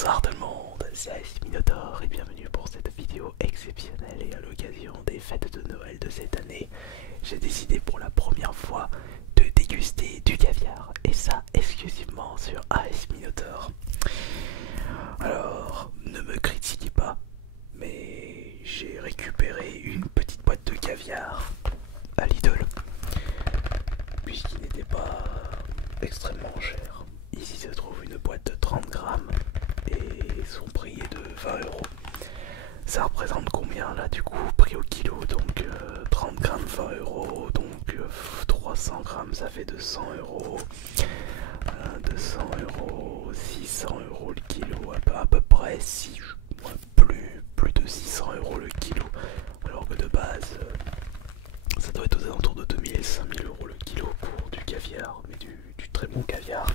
Bonsoir tout le monde, c'est Ice Minotaur et bienvenue pour cette vidéo exceptionnelle et à l'occasion des fêtes de Noël de cette année, j'ai décidé pour la première fois de déguster du caviar et ça exclusivement sur Ice Minotaur. Alors, ne me critiquez pas, mais j'ai récupéré une petite boîte de caviar à Lidl puisqu'il n'était pas extrêmement cher. Ici se trouve une boîte de 30 grammes et son prix est de 20 euros. Ça représente combien là du coup, prix au kilo? Donc 30 grammes 20 euros, donc 300 grammes ça fait 200 euros. 200 euros, 600 euros le kilo, à peu près, si plus de 600 euros le kilo, alors que de base ça doit être aux alentours de 2000 et 5000 euros le kilo pour du caviar, mais du très bon caviar.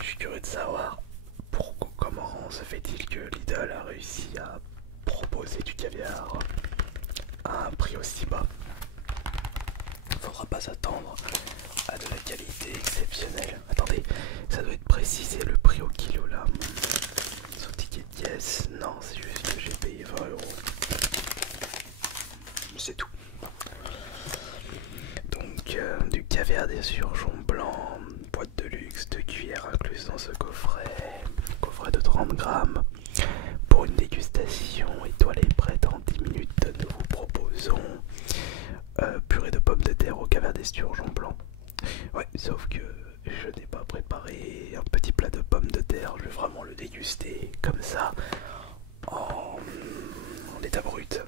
Je suis curieux de savoir comment se fait-il que Lidl a réussi à proposer du caviar à un prix aussi bas. Faudra pas s'attendre à de la qualité exceptionnelle. Attendez, ça doit être précisé le prix au kilo là. Sur le ticket de caisse, non, c'est juste que j'ai payé 20 euros. C'est tout. Donc du caviar des surgeons blancs, boîte de luxe, 2 cuillères incluses dans ce coffret de 30 grammes. Pour une dégustation étoilée prête en 10 minutes, nous vous proposons purée de pommes de terre au caviar des surgeons blancs. Ouais, sauf que je n'ai pas préparé un petit plat de pommes de terre, je vais vraiment le déguster comme ça, en état brut.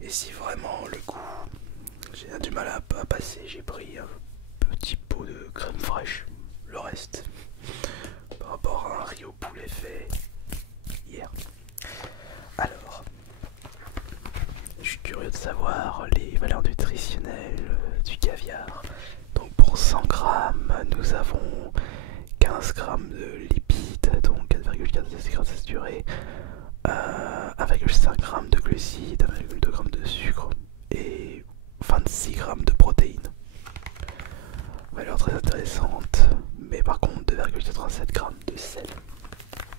Et si vraiment le goût, j'ai du mal à passer, j'ai pris un petit pot de crème fraîche, le reste, par rapport à un riz au poulet fait hier. Alors, je suis curieux de savoir les valeurs nutritionnelles du caviar. Donc pour 100 grammes, nous avons 15 grammes de lipides, donc 4,4 grammes saturés, 1,5 g de glucides, 1,2 g de sucre et 26 grammes de protéines. Valeur très intéressante, mais par contre 2,87 g de sel.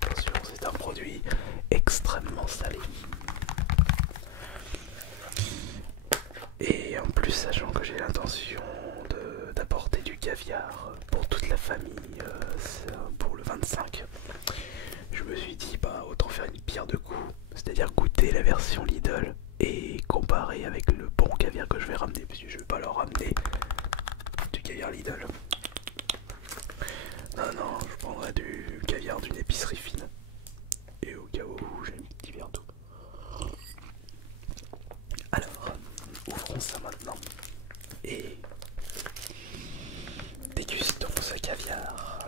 Attention, c'est un produit extrêmement salé. Et en plus, sachant que j'ai l'intention d'apporter du caviar pour toute la famille pour le 25, je me suis dit bah autant faire une pierre de coups, c'est-à-dire goûter la version Lidl et comparer avec le bon caviar que je vais ramener, parce que je vais pas leur ramener du caviar Lidl. Non, je prendrai du caviar d'une épicerie fine. Et au cas où j'ai un petit verre d'eau. Alors, ouvrons ça maintenant et dégustons ce caviar.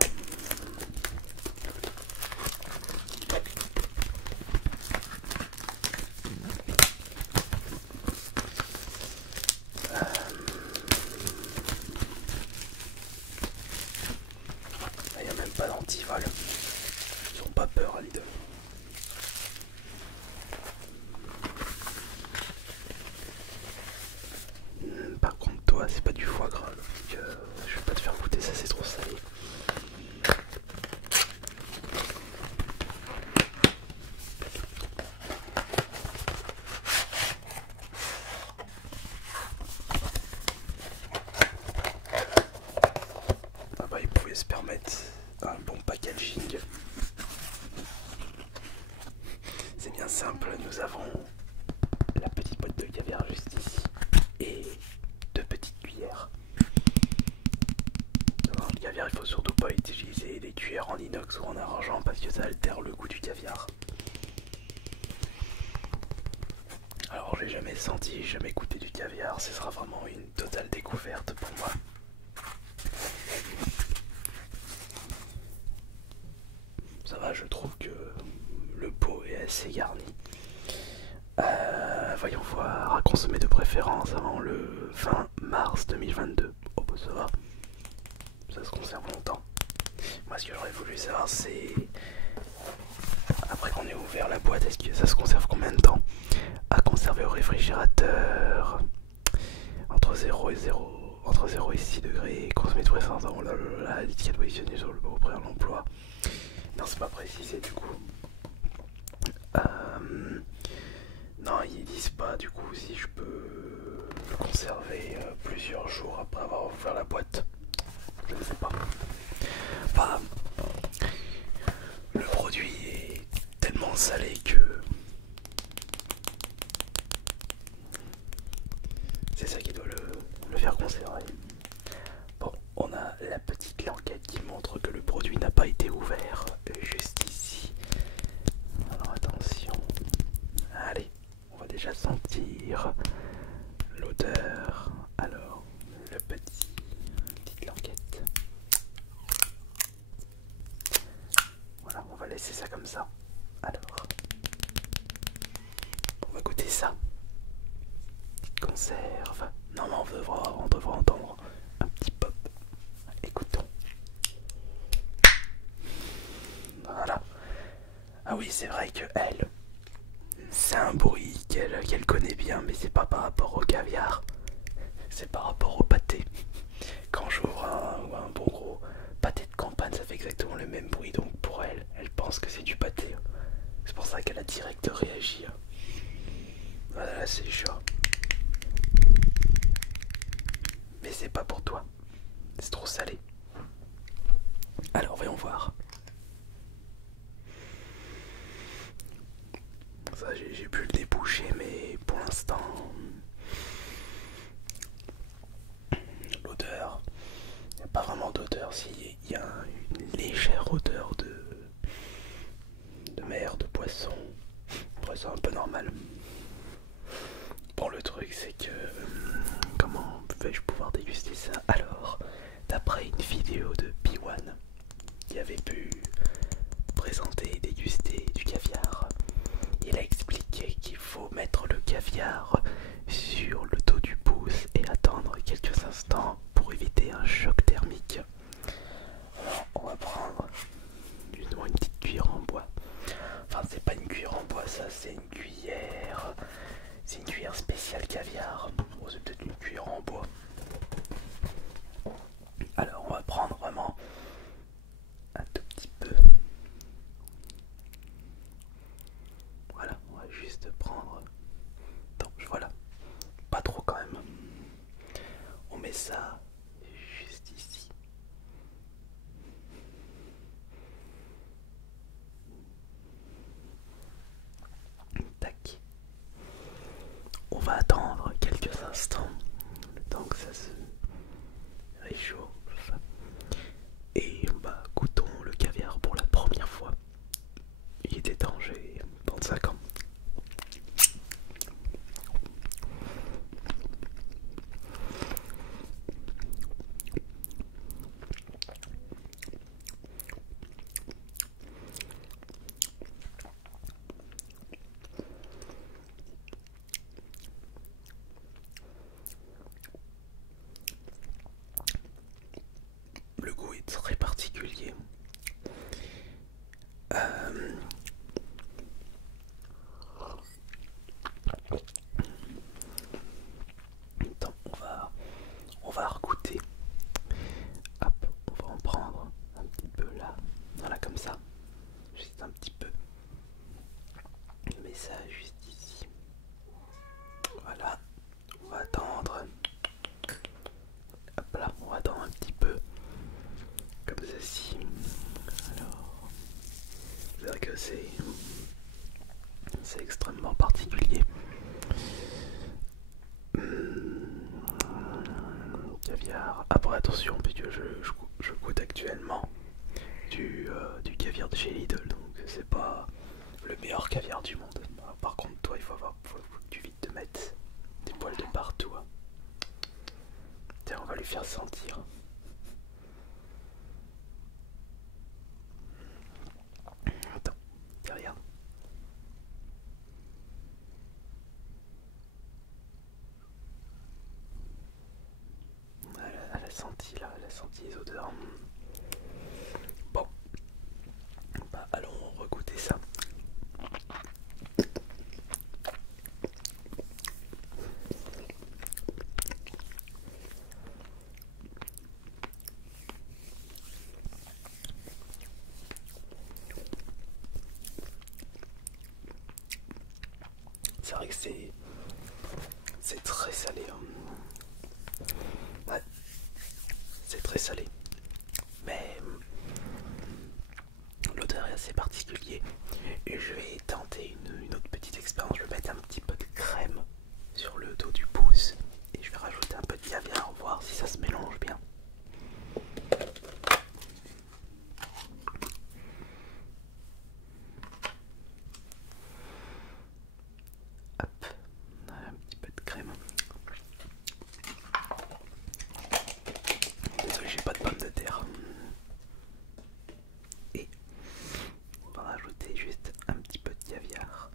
Il n'y a même pas d'antivol. Ils n'ont pas peur à Lidl. Par contre toi c'est pas du foie gras, donc je vais pas te faire goûter ça, c'est trop salé. Ah bah ils pouvaient se permettre un bon packaging. C'est bien simple, nous avons la petite boîte de caviar juste ici et 2 petites cuillères. Alors, le caviar, il faut surtout pas utiliser des cuillères en inox ou en argent parce que ça altère le goût du caviar. Alors j'ai jamais senti, jamais goûté du caviar, ce sera vraiment une totale découverte pour moi. Ça va, je trouve que le pot est assez garni. Voyons voir, à consommer de préférence avant le 20 mars 2022. Oh bah ça va, ça se conserve longtemps. Moi ce que j'aurais voulu savoir c'est, après qu'on ait ouvert la boîte, est-ce que ça se conserve combien de temps? À conserver au réfrigérateur entre 0 et 6 degrés, consommer de préférence avant l'étiquette positionnée sur le pot prêt à l'emploi. Non, c'est pas précisé du coup. Non, ils disent pas du coup si je peux le conserver plusieurs jours après avoir ouvert la boîte. Je ne sais pas. Enfin, le produit est tellement salé que c'est ça qui doit le faire conserver. Bon, on a la petite languette qui montre que le produit n'a pas été ouvert juste ici. Alors attention. Allez, on va déjà sentir l'odeur. Alors, le petite languette. Voilà, on va laisser ça comme ça. Alors, on va goûter ça. Petite conserve. Non, mais on devra entendre un petit pop. Écoutons. Voilà. Ah oui, c'est vrai que elle, c'est un bruit qu'elle connaît bien, mais c'est pas par rapport au caviar. C'est par rapport au pâté. Quand j'ouvre un bon gros pâté de campagne, ça fait exactement le même bruit. Donc pour elle, elle pense que c'est du pâté. C'est pour ça qu'elle a direct réagi. Voilà, c'est chaud. Mais c'est pas pour toi. C'est trop salé. Alors voyons voir. Ça, j'ai pu le déboucher, mais pour l'instant, l'odeur, il n'y a pas vraiment d'odeur. Il y a une légère odeur de mer, de poisson. C'est un peu normal. Bon, le truc, c'est que comment vais-je pouvoir déguster ça? Alors, d'après une vidéo de P1 qui avait pu présenter et déguster du caviar, il a expliqué qu'il faut mettre le caviar sur le dos du pouce et attendre quelques instants pour éviter un choc thermique. Alors, on va prendre justement une petite cuillère en bois. Enfin, c'est pas une cuillère en bois, ça, c'est une cuillère. C'est une cuillère spéciale caviar. Bon, c'est peut-être une cuillère en bois. Alors, on va prendre vraiment un tout petit peu. Voilà, on va juste prendre. Non, voilà. Pas trop quand même. On met ça juste ici. Tac. On va attendre quelques instants, le temps que ça se réchauffe. Et bah, goûtons le caviar pour la première fois. Il était temps, j'ai 25 ans. Le goût est très particulier. Attends, on va regoûter. Hop, on va en prendre un petit peu là. Voilà, comme ça. Juste un petit peu. On met ça juste ici. Voilà. On va attendre. Hop là, on va attendre un petit peu. Comme ceci. Alors, c'est vrai que c'est extrêmement particulier. Caviar. Après, attention, puisque je goûte actuellement du caviar de chez Lidl, donc c'est pas le meilleur caviar du monde. Alors, par contre, toi, faut que tu vides te mettre des poils de partout. Hein. Tiens, on va lui faire sentir. Attends, derrière. Elle a senti là, elle a senti les odeurs. Bon, bah allons regoûter ça. C'est vrai que c'est très salé. Hein. Ouais, c'est très salé. Mais l'odeur est assez particulière. Et je vais tenter une autre petite expérience. Je vais mettre un petit peu de crème sur le dos du pouce. Et je vais rajouter un peu de caviar, voir si ça se mélange bien. Hop, un petit peu de crème. Désolé, j'ai pas de pommes de terre. Et on va rajouter juste un petit peu de caviar.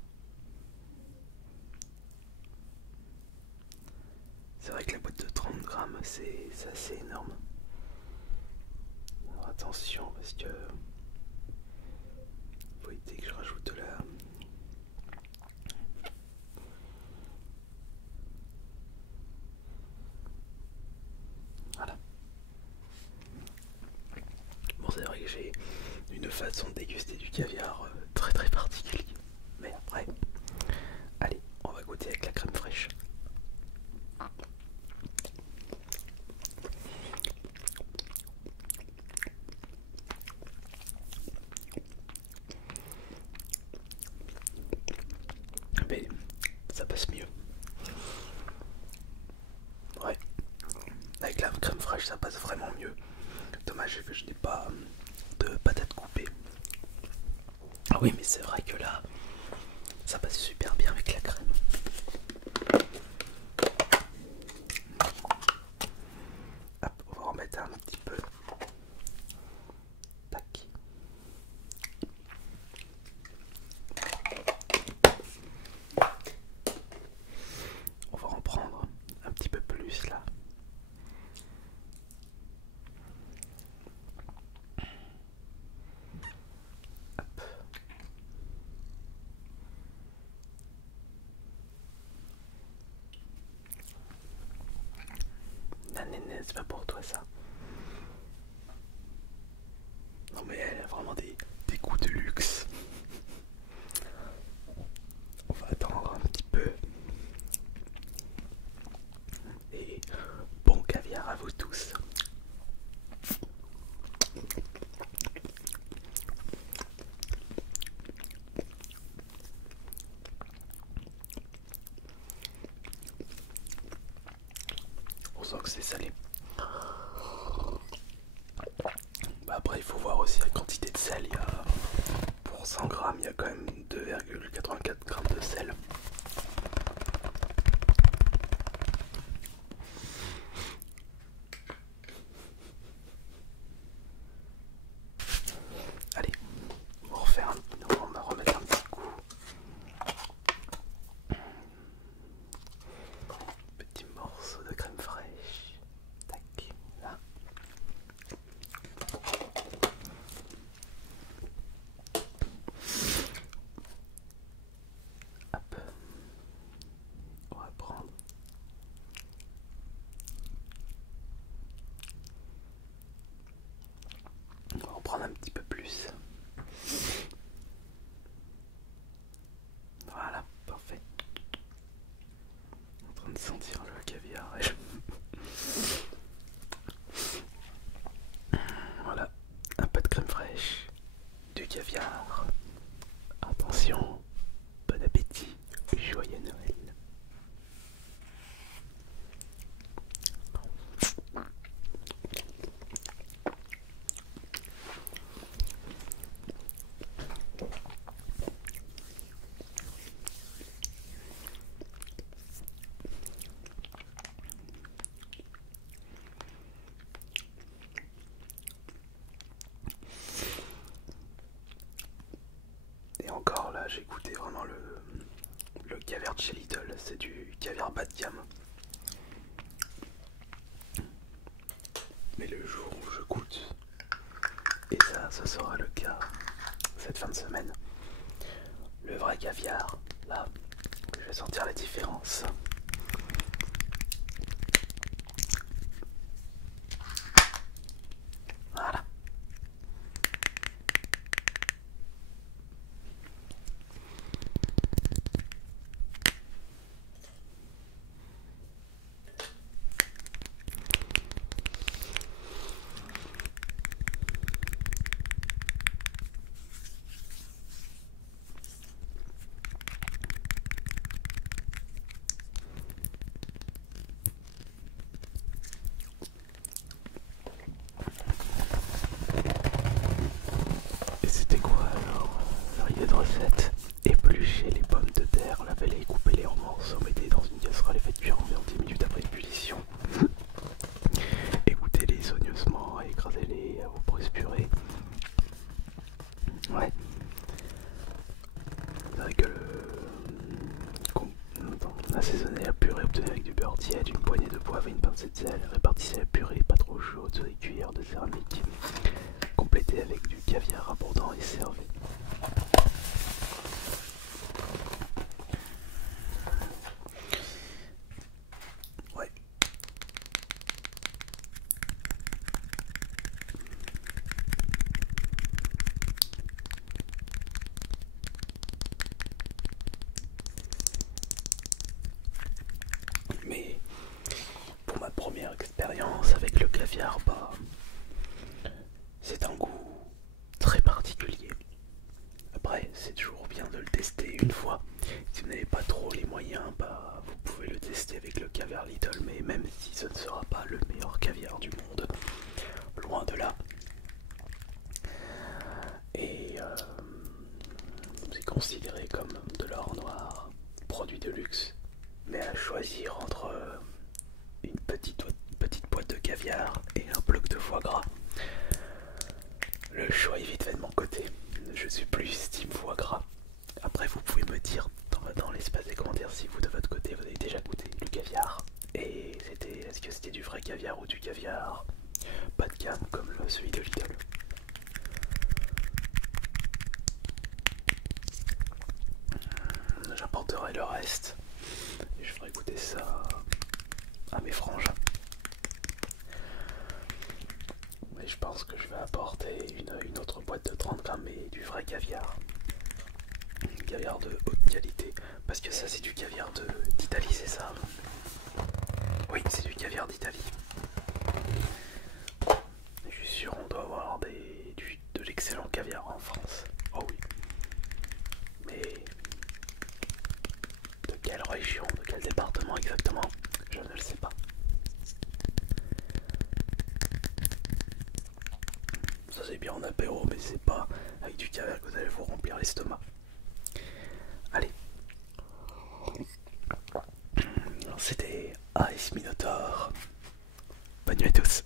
C'est vrai que la boîte de 30 grammes, c'est assez énorme. Alors attention, parce que faut éviter que je rajoute de la... Voilà. Bon, c'est vrai que j'ai une façon de déguster du caviar très très particulière. Mais après, allez, on va goûter avec la crème fraîche. Mais ça passe mieux. Ouais, avec la crème fraîche ça passe vraiment mieux. Dommage que je n'ai pas de patates coupées. Ah oui, mais c'est vrai que là, ça passe super bien avec la crème. Hop, on va en mettre un petit peu. Tac. On va en prendre un petit peu plus là. Hop. La nénette, c'est pas pour toi ça. Non mais elle a vraiment des goûts de luxe. On va attendre un petit peu. Et bon caviar à vous tous. On sent que c'est salé. Bah après il faut voir aussi la quantité de sel. Pour 100 grammes il y a quand même 2,84 grammes de sel. Allez, on va refaire on va remettre un petit coup. Petit morceau de crème fraîche. Tac, là. Hop. On va prendre. On va en prendre un petit peu plus. Voilà, parfait. En train de sentir le caviar. Voilà, un peu de crème fraîche, du caviar. Attention, bon appétit, joyeux Noël. Et encore là, j'ai goûté vraiment le caviar de chez Lidl, c'est du caviar bas de gamme. Mais le jour où je goûte, et ça, ce sera le cas cette fin de semaine, le vrai caviar, là, je vais sentir la différence. Voilà. recette. Épluchez les pommes de terre, lavez-les, coupez-les en morceaux, mettez dans une casserole et faites cuire environ 10 minutes après ébullition. Égouttez-les soigneusement, écrasez-les à vos braises purées. Ouais. C'est vrai que assaisonnez la purée, obtenez avec du beurre tiède, une poignée de poivre et une pincée de sel. Répartissez la purée pas trop chaude sur des cuillères de céramique. Complétez avec du caviar abondant et servez. Ouais. Mais pour ma première expérience avec le caviar, bah, c'est un goût très particulier. Après, c'est toujours bien de le tester une fois. Si vous n'avez pas trop les moyens, bah, vous pouvez le tester avec le caviar Lidl, mais même si ce ne sera pas le meilleur caviar du monde, loin de là. Et c'est considéré comme de l'or noir, produit de luxe, mais à choisir entre une petite boîte de caviar et un bloc de foie gras. Le choix est vite fait de mon côté. Je suis plus team foie gras. Après, vous pouvez me dire dans l'espace des commentaires si vous de votre côté vous avez déjà goûté du caviar. Et est-ce que c'était du vrai caviar ou du caviar pas de gamme comme celui de Lidl. J'apporterai le reste et je ferai goûter ça à mes frangins. Mais je pense que je vais apporter une autre boîte de 30 grammes et du vrai caviar. Du caviar de haute qualité. Parce que ça c'est du caviar d'Italie, c'est ça? Oui, c'est du caviar d'Italie. Je suis sûr on doit avoir de l'excellent caviar en France. Oh oui. Mais de quelle région, de quel département exactement? Je ne le sais pas. Ça c'est bien en apéro, mais c'est pas avec du caviar que vous allez vous remplir l'estomac. Allez. C'était Ice Minotaur. Bonne nuit à tous.